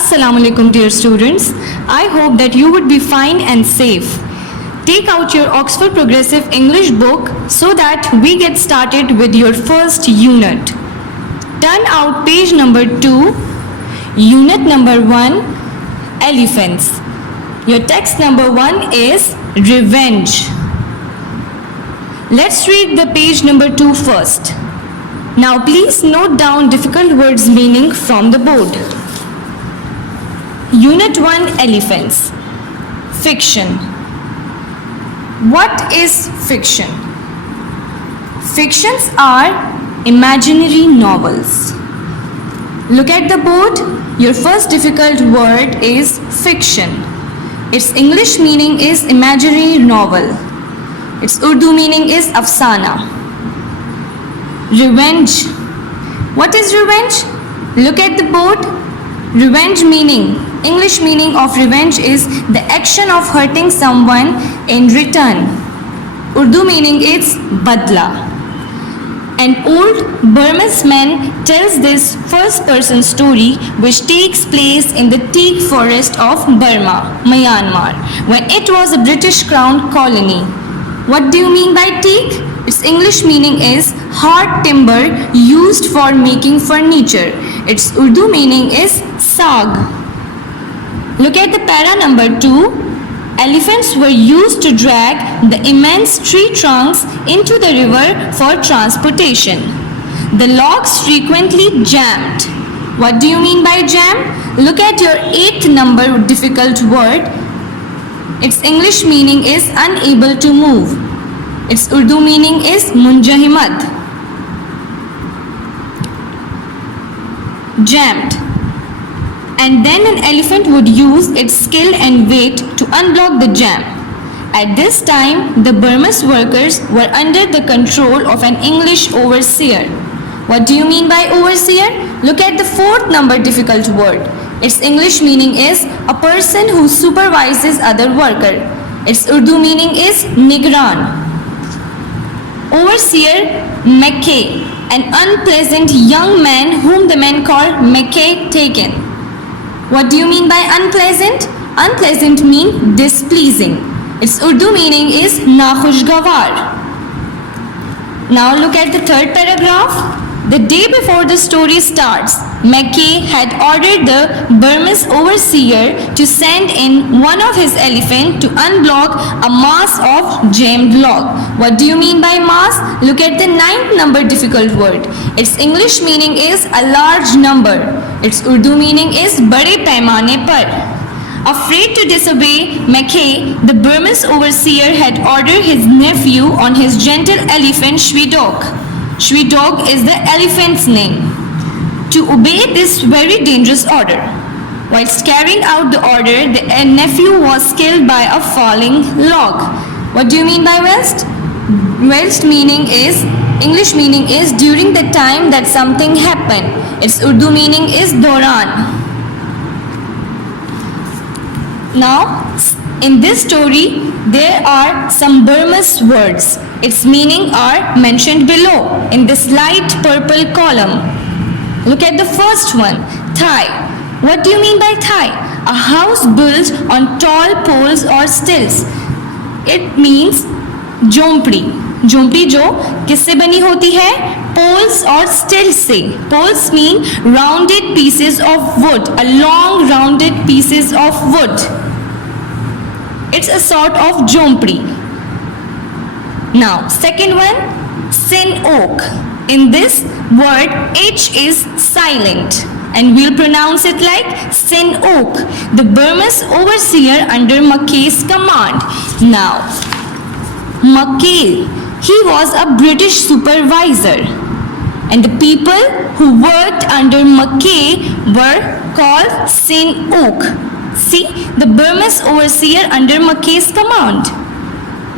Assalamu alaikum dear students. I hope that you would be fine and safe. Take out your Oxford Progressive English book so that we get started with your first unit. Turn out page number 2, unit number 1, elephants. Your text number 1 is revenge. Let's read the page number 2 first. Now please note down difficult words meaning from the board. Unit 1, elephants. Fiction. What is fiction? Fictions are imaginary novels. Look at the board. Your first difficult word is fiction. Its English meaning is imaginary novel. Its Urdu meaning is afsana. Revenge. What is revenge? Look at the board. Revenge meaning, English meaning of revenge is the action of hurting someone in return. Urdu meaning is badla. An old Burmese man tells this first person story which takes place in the teak forest of Burma, Myanmar, when it was a British crown colony. What do you mean by teak? Its English meaning is hard timber used for making furniture. Its Urdu meaning is saag. Look at the para number 2. Elephants were used to drag the immense tree trunks into the river for transportation. The logs frequently jammed. What do you mean by jam? Look at your 8th number difficult word. Its English meaning is unable to move. Its Urdu meaning is munjahimat. Jammed. And then an elephant would use its skill and weight to unblock the jam. At this time, the Burmese workers were under the control of an English overseer. What do you mean by overseer? Look at the 4th number difficult word. Its English meaning is a person who supervises other worker. Its Urdu meaning is nigran. Overseer, Mackay, an unpleasant young man whom the men call Mackay taken. What do you mean by unpleasant? Unpleasant means displeasing. Its Urdu meaning is nakhushgawar. Now look at the 3rd paragraph. The day before the story starts, Mackay had ordered the Burmese overseer to send in one of his elephants to unblock a mass of jammed log. What do you mean by mass? Look at the 9th number difficult word. Its English meaning is a large number. Its Urdu meaning is bade paimane par. Afraid to disobey Mackay, the Burmese overseer had ordered his nephew on his gentle elephant Shwedoak. Shwedoak is the elephant's name, to obey this very dangerous order. Whilst carrying out the order, the nephew was killed by a falling log. What do you mean by whilst? Whilst meaning is, English meaning is during the time that something happened. Its Urdu meaning is Doran. Now, in this story, there are some Burmese words. Its meaning are mentioned below in this light purple column. Look at the first one, thai. What do you mean by thai? A house built on tall poles or stilts. It means झोंपड़ी. झोंपड़ी जो किससे बनी होती है? Poles और stilts से. Poles mean rounded pieces of wood, a long rounded pieces of wood. It's a sort of झोंपड़ी. Now, second one, sin oak. In this word, H is silent and we'll pronounce it like sin oak, the Burmese overseer under Mackay's command. Now, Mackay, he was a British supervisor and the people who worked under Mackay were called sin oak. See, the Burmese overseer under Mackay's command.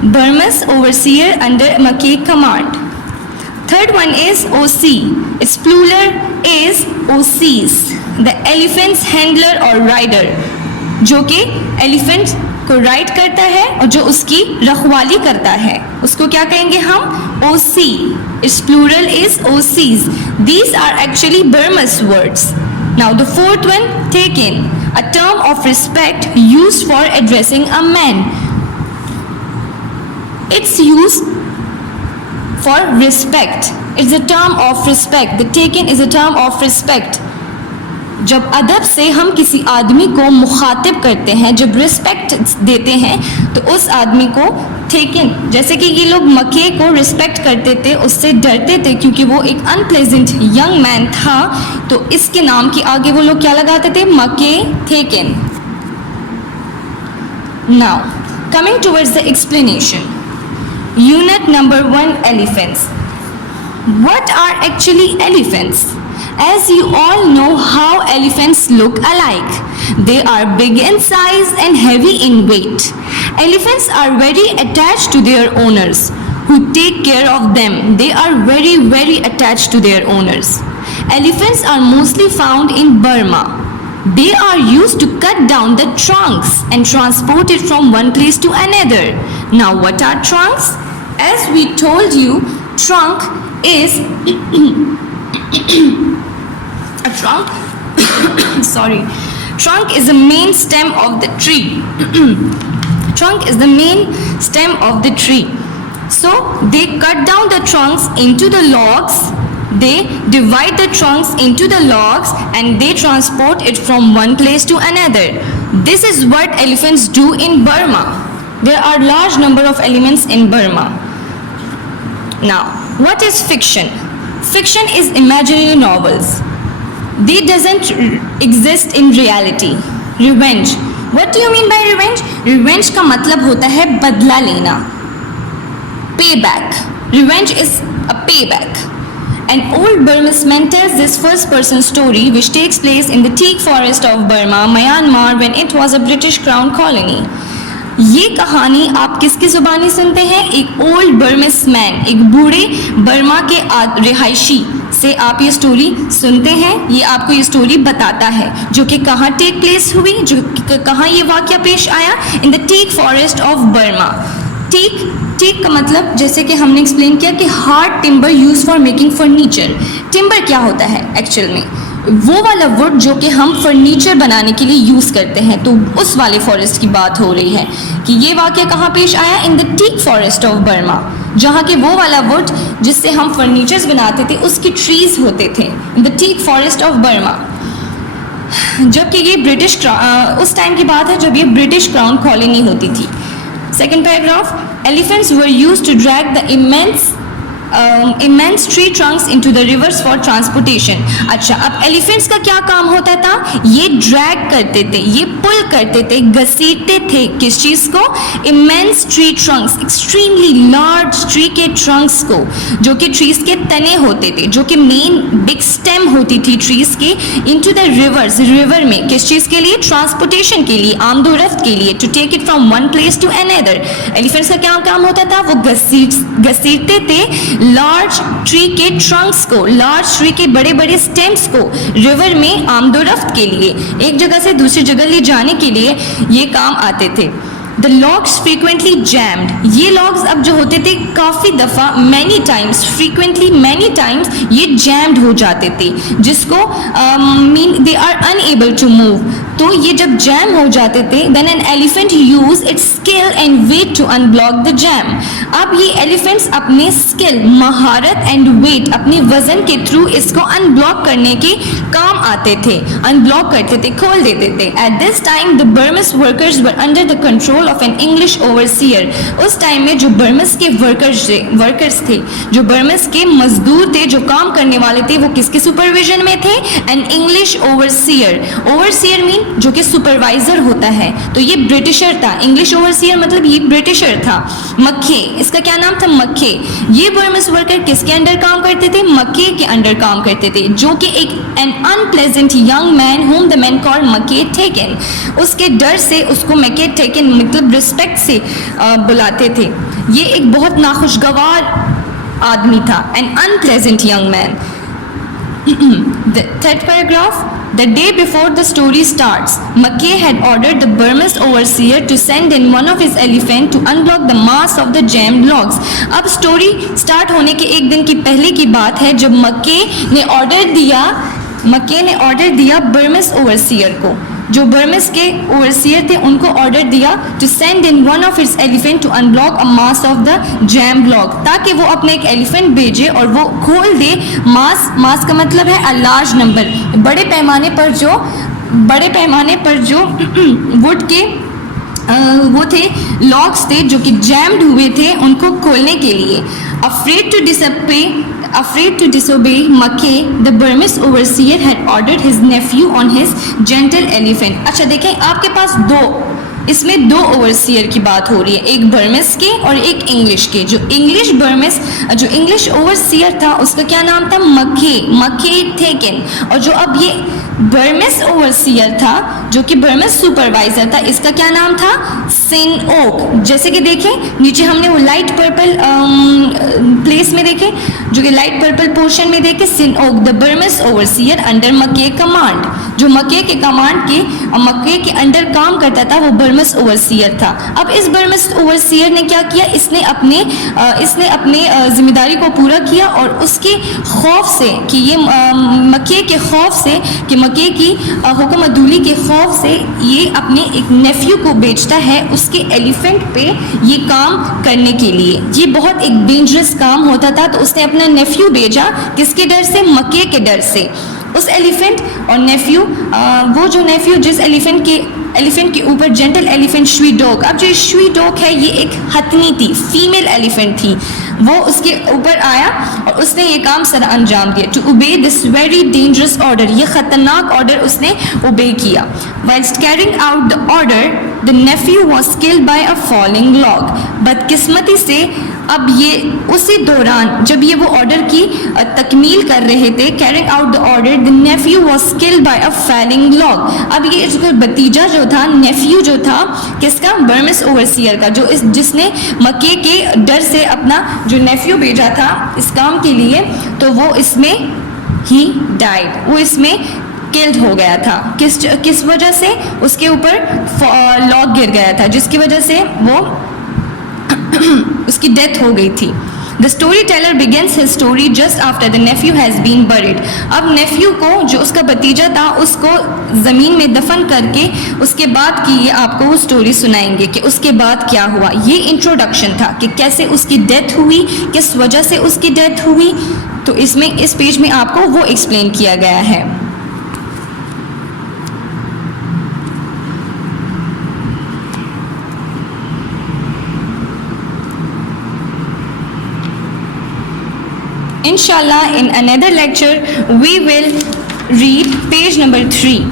Burmese overseer under Mackay command. Third one is OC. Its plural is OCs. The elephant's handler or rider, जो कि elephant को ride करता है और जो उसकी रखवाली करता है, उसको क्या कहेंगे हम? OC. Its plural is OCs. These are actually Burmese words. Now the fourth one, taken, a term of respect used for addressing a man. It's used for respect. It's a term of respect. The taken is a term of respect. जब अदब से हम किसी आदमी को मुखातिब करते हैं, जब रिस्पेक्ट देते हैं, तो उस आदमी को टेकन, जैसे कि ये लोग मक्के को रिस्पेक्ट करते थे, उससे डरते थे क्योंकि वो एक अनप्लेजेंट यंग मैन था, तो इसके नाम के आगे वो लोग क्या लगाते थे? मक्के, taken. Now coming towards the explanation. Unit number 1, elephants. What are actually elephants? As you all know how elephants look alike. They are big in size and heavy in weight. Elephants are very attached to their owners who take care of them. They are very, very attached to their owners. Elephants are mostly found in Burma. They are used to cut down the trunks and transport it from one place to another. Now what are trunks? As we told you, trunk is a trunk trunk is the main stem of the tree. Trunk is the main stem of the tree. So they cut down the trunks into the logs, they divide the trunks into the logs and they transport it from one place to another. This is what elephants do in Burma. There are large number of elephants in Burma. Now, what is fiction? Fiction is imaginary novels. They doesn't exist in reality. Revenge. What do you mean by revenge? Revenge का मतलब होता है बदला लेना. Payback. Revenge is a payback. An old Burmese man tells this first-person story which takes place in the teak forest of Burma, Myanmar, when it was a British crown colony. ये कहानी आप किसकी ज़ुबानी सुनते हैं? एक ओल्ड बर्मिस मैन, एक बूढ़े Burma के रिहायशी से आप ये स्टोरी सुनते हैं. ये आपको ये स्टोरी बताता है जो कि कहाँ टेक प्लेस हुई, जो कहाँ ये वाक़या पेश आया, in the teak forest of Burma. Teak का मतलब जैसे कि हमने एक्सप्लेन किया कि hard timber use for making furniture. Timber क्या होता है एक्चुअल में? वो वाला वुड जो कि हम फर्नीचर बनाने के लिए यूज़ करते हैं. तो उस वाले फॉरेस्ट की बात हो रही है कि ये वाक़या कहाँ पेश आया? In the teak forest of Burma, जहाँ के वो वाला वुड जिससे हम फर्नीचर्स बनाते थे उसकी ट्रीज होते थे. In the teak forest of Burma. जबकि ये ब्रिटिश उस टाइम की बात है जब ये ब्रिटिश क्राउन कॉलोनी होती थी. Second paragraph. Elephants were used to drag the immense tree trunks into the rivers for transportation. अच्छा, अब एलिफेंट्स का क्या काम होता था? ये ड्रैग करते थे, ये पुल करते थे, घसीटते थे किस चीज़ को? immense tree trunks, extremely large tree के trunks को, जो कि trees के तने होते थे, जो कि मेन बिग स्टेम होती थी trees के, into the rivers, river में किस चीज़ के लिए? ट्रांसपोर्टेशन के लिए, आमदोरफ्त के लिए, to take it from one place to another. Elephants का क्या काम होता था? वो घसीटते थे लार्ज ट्री के ट्रंक्स को, लार्ज ट्री के बड़े बड़े स्टेम्स को रिवर में आमदोरफ्त के लिए, एक जगह से दूसरी जगह ले जाने के लिए ये काम आते थे. The logs frequently jammed. ये लॉग्स अब जो होते थे काफ़ी दफ़ा, many times, frequently many times ये जैम्ड हो जाते थे, जिसको mean they are unable to move. तो ये जब जैम हो जाते थे, then an elephant use its skill and weight to unblock the jam. अब ये एलिफेंट्स अपने स्किल, महारत एंड वेट, अपने वजन के थ्रू इसको अनब्लॉक करने के काम आते थे, अनब्लॉक करते थे, खोल देते थे. At this time the Burmese workers were under the control of an English overseer. उस टाइम में जो बर्मिस के वर्कर्स थे, जो बर्मिस के मजदूर थे, जो काम करने वाले थे, वो किसके सुपरविजन में थे? An English overseer. Overseer mean जो कि सुपरवाइजर होता है, तो ये ब्रिटिशर था. इंग्लिश ओवरसीयर मतलब ये ब्रिटिशर था. मक्के, इसका क्या नाम था? मक्के. ये बर्मिस वर्कर किसके अंडर काम करते थे? मक्के के अंडर काम करते थे, जो कि एक N unpleasant young man whom the men called मक्के टेकन. उसके डर से उसको मक्के टेकन मतलब रिस्पेक्ट से बुलाते थे. ये एक बहुत नाखुशगवार आदमी था, N unpleasant young man. The third paragraph. The day before the story starts, Mackay had ordered the Burmese overseer to send in one of his elephants to unblock the mass of the jammed logs. अब story start होने के एक दिन की पहले की बात है जब मक्के ने ऑर्डर दिया मक्के ने ऑर्डर दिया बर्मिस ओवरसियर को, जो बर्मिस के ओवरसियर थे उनको ऑर्डर दिया to send in one of its elephant to unblock a mass of the jam block, ताकि वो अपने एक एलिफेंट भेजे और वो खोल दे मास का मतलब है अ लार्ज नंबर, बड़े पैमाने पर जो वुड के वो थे लॉक्स थे जो कि जैम्ड हुए थे उनको खोलने के लिए। Afraid to disobey Mackay, the Burmese overseer had ordered his nephew on his gentle elephant। अच्छा देखें, आपके पास इसमें दो ओवरसियर की बात हो रही है, एक बर्मिस के और एक इंग्लिश के। जो इंग्लिश ओवरसियर था उसका क्या नाम था? मक्के थेकिन। और जो अब ये बर्मिस ओवरसियर था जो कि बर्मिस सुपरवाइजर था, इसका क्या नाम था? सिन ओक। जैसे कि देखें नीचे हमने वो लाइट पर्पल प्लेस में देखे, जो कि लाइट पर्पल पोर्शन में देखे, सिन ओक द बर्मिस ओवरसियर अंडर मक्के कमांड। जो मक्के के अंडर काम करता था वो बर्मिस ओवरसियर था। अब इस बर्मिस ओवरसियर ने क्या किया? इसने अपने जिम्मेदारी को पूरा किया और उसके खौफ से कि ये मक्के के खौफ से कि मक्के की हुक्मतुली के खौफ से ये अपने एक नेफ्यू को बेचता है उसके एलिफेंट पे ये काम करने के लिए। ये बहुत एक डेंजरस काम होता था, तो उसने अपना नेफ्यू भेजा किसके डर से? मक्के के डर से। उस एलिफेंट और नेफ्यू, वो जो नेफ्यू जिस एलिफेंट के ऊपर जेंटल एलिफेंट श्वी डॉग, अब जो श्वी डॉग है ये एक हथनी थी, फीमेल एलिफेंट थी, वो उसके ऊपर आया और उसने ये काम सर अंजाम दिया। To obey this very dangerous order, ये खतरनाक ऑर्डर उसने ओबे किया। Whilst carrying out the order the nephew was killed by a falling log. बदकिस्मती से अब ये उसी दौरान जब ये वो ऑर्डर की तकमील कर रहे थे, carrying out the order the nephew was killed by a falling log. अब ये इसको भतीजा जो था, नेफ्यू जो था किसका? बर्मिस ओवरसियर का, जिसने मक्के के डर से अपना जो नेफ्यू भेजा था इस काम के लिए, तो वो इसमें ही डाइड, वो इसमें किल्ड हो गया था। किस वजह से? उसके ऊपर लॉग गिर गया था जिसकी वजह से वो उसकी डेथ हो गई थी। The storyteller begins his story just after the nephew has been buried। अब नेफ्यू को, जो उसका भतीजा था, उसको ज़मीन में दफन करके उसके बाद की ये आपको वो स्टोरी सुनाएंगे कि उसके बाद क्या हुआ। ये इंट्रोडक्शन था कि कैसे उसकी डेथ हुई, किस वजह से उसकी डेथ हुई, तो इस पेज में आपको वो एक्सप्लेन किया गया है। Inshallah, in another lecture, we will read page number 3.